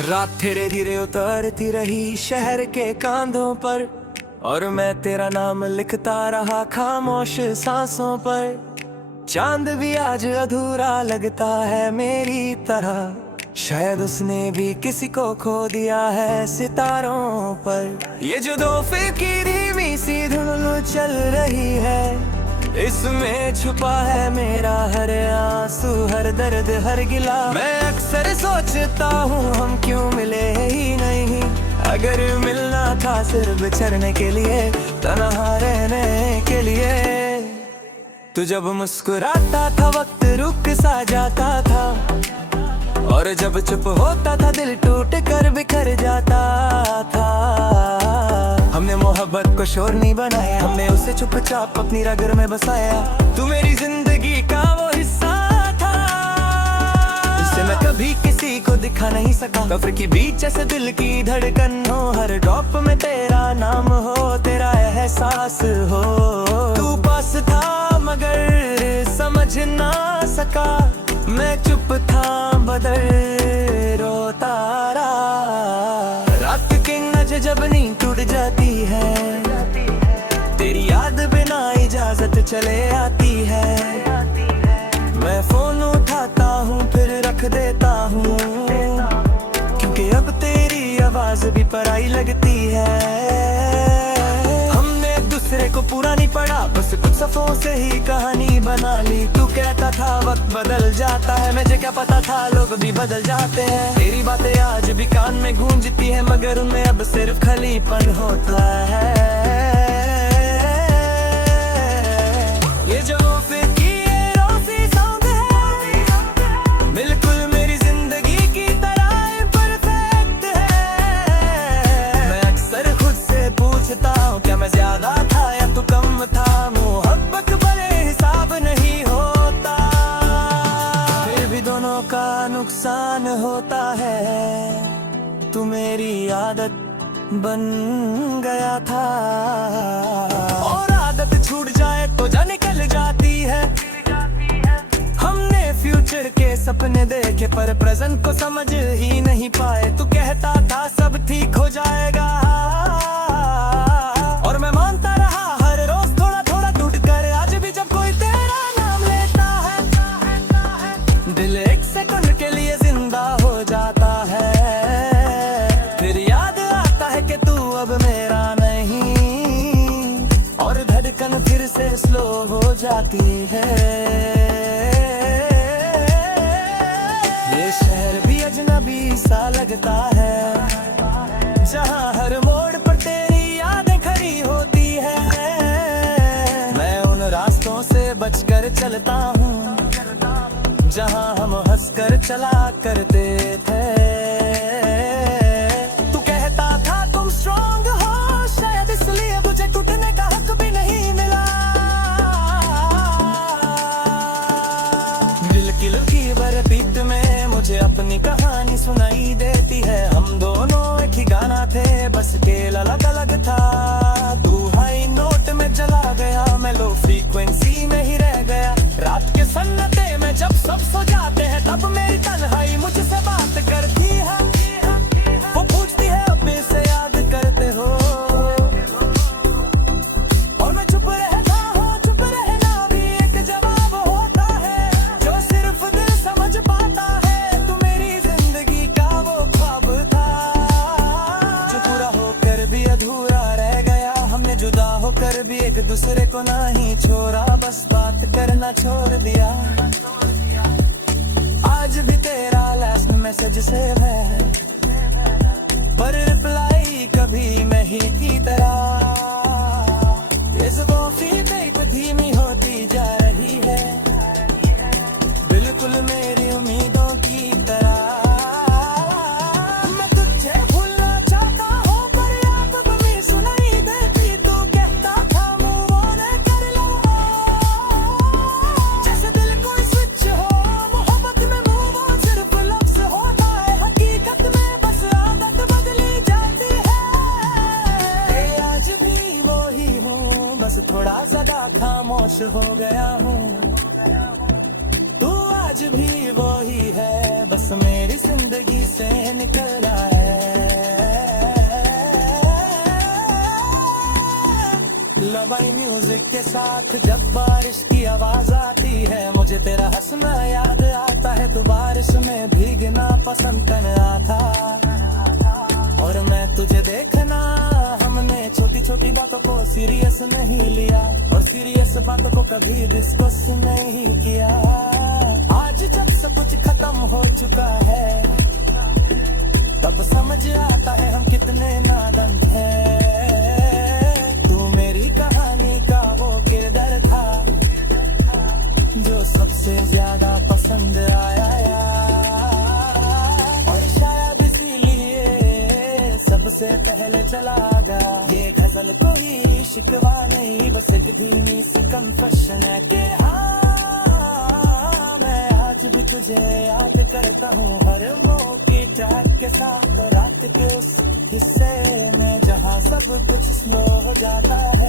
रात धीरे धीरे उतरती रही शहर के कांधों पर, और मैं तेरा नाम लिखता रहा खामोश सांसों पर। चांद भी आज अधूरा लगता है मेरी तरह, शायद उसने भी किसी को खो दिया है सितारों पर। ये जो दो फिर की धीमी सी धुन चल रही है, इसमें छुपा है मेरा हर आंसू, हर दर्द, हर गिला। मैं अक्सर सोचता हूँ हम क्यों मिले ही नहीं, अगर मिलना था सिर्फ बिछड़ने के लिए, तन्हा रहने के लिए। तू जब मुस्कुराता था वक्त रुक सा जाता था, और जब चुप होता था दिल टूट कर बिखर जाता था। हमने मोहब्बत को शोर नहीं बनाया, हमने उसे चुपचाप अपनी रग में बसाया। तू मेरी जिंदगी का वो हिस्सा था, जिसे मैं कभी किसी को दिखा नहीं सका। कब्र की बीच जैसे दिल की धड़कन हो, हर ड्रॉप में तेरा नाम हो, तेरा एहसास हो। तू पास था मगर समझ ना सका, मैं चुप था बदल रोता रहा। रात की नज जब नींद टूट जाती है, तेरी याद बिना इजाजत चले आती है। मैं फोन उठाता हूँ फिर रख देता हूँ, क्योंकि अब तेरी आवाज भी पराई लगती है। हमने एक दूसरे को पूरा नहीं पढ़ा, बस कुछ सफों से ही कहानी बना ली। तू कहता था वक्त बदल जाता है, मुझे क्या पता था लोग भी बदल जाते हैं। तेरी बातें आज भी कान में गूंजती है, मगर उनमें अब सिर्फ खलीपन होता है। ये जो फिर की ये रोज़ी साउंड है, बिल्कुल मेरी जिंदगी की तरह परफेक्ट है। मैं अक्सर खुद से पूछता हूँ, क्या मैं ज्यादा था या तू कम था। मोहब्बत बड़े हिसाब नहीं होता, फिर भी दोनों का नुकसान होता है। तू मेरी आदत बन गया था, और आदत छूट जाए तो जा निकल जाती है। हमने फ्यूचर के सपने देखे पर प्रेजेंट को समझ ही नहीं पाए। तू कहता था सब ठीक हो जाएगा, और मैं मानता रहा हर रोज थोड़ा थोड़ा टूट कर। आज भी जब कोई तेरा नाम लेता है, दिल एक सेकंड के लिए जिंदा हो जाता है। फिर याद आता है कि तू अब मेरा नहीं, और धड़कन फिर से स्लो हो जाती है। ये शहर भी अजनबी सा लगता है, जहाँ हर मोड़ पर तेरी यादें खड़ी होती है। मैं उन रास्तों से बचकर चलता हूँ, जहाँ हम हंसकर चला करते थे। तू कहता था तुम स्ट्रॉन्ग हो, शायद इसलिए तुझे टूटने का हक भी नहीं मिला। दिल की लकीर बरपीट में मुझे अपनी कहानी सुनाई देती है। हम दोनों एक ही गाना थे, बस स्केल अलग अलग था। तू हाई नोट में चला गया, मैं लो फ्रीक्वेंसी में ही रह गया। रात के सन्नाटे में जब सब सो जाते हैं, तब मेरी तन्हाई मुझसे बात करती है। वो पूछती है अब इसे याद करते हो, और मैं चुप रहता हूँ। चुप रहना भी एक जवाब होता है, जो सिर्फ दिल समझ पाता है। तू मेरी जिंदगी का वो ख्वाब था, जो पूरा होकर भी अधूरा रह गया। हमने जुदा होकर भी एक दूसरे को नहीं छोड़ा, बस बात करना छोड़ दिया। आज भी तेरा लास्ट मैसेज सेव है, पर रिप्लाई कभी मैं ही की तरह। इस कॉफी पे धीमी होती जा रही है, बिल्कुल मेरी उम्मीदों की तरह। मैं तुझे भूलना चाहता हूँ, पर याद कभी सुनाई देती। तू कहता था मूव ऑन कर लो, जैसे दिल कोई स्विच हो। मोहब्बत में मूव ऑन सिर्फ लफ्ज होता है, हकीकत में बस आदत बदली जाती है। आज भी वो ही हूँ, बस थोड़ा सा खामोश हो गया हूँ। तू आज भी वो ही है, बस बस मेरी जिंदगी से निकला है। लवाई म्यूजिक के साथ जब बारिश की आवाज आती है, मुझे तेरा हंसना याद आता है। तू बारिश में भीगना पसंद करना था और मैं तुझे देखना। हमने छोटी छोटी बातों को सीरियस नहीं लिया और सीरियस बातों को कभी डिस्कस नहीं किया। आज जब सब कुछ खत्म हो चुका है, तब समझ आता है हम कितने नादान थे। तू मेरी कहानी का वो किरदार था जो सबसे ज्यादा पसंद आया और शायद इसीलिए सबसे पहले चला गया। ये गजल कोई शिकवा नहीं, बस एक धीमी सी कन्फेशन है कि हाँ, मैं आज भी तुझे याद करता हूँ हर मौके ट्रैक के साथ। रात के उस हिस्से में जहाँ सब कुछ स्लो हो जाता है,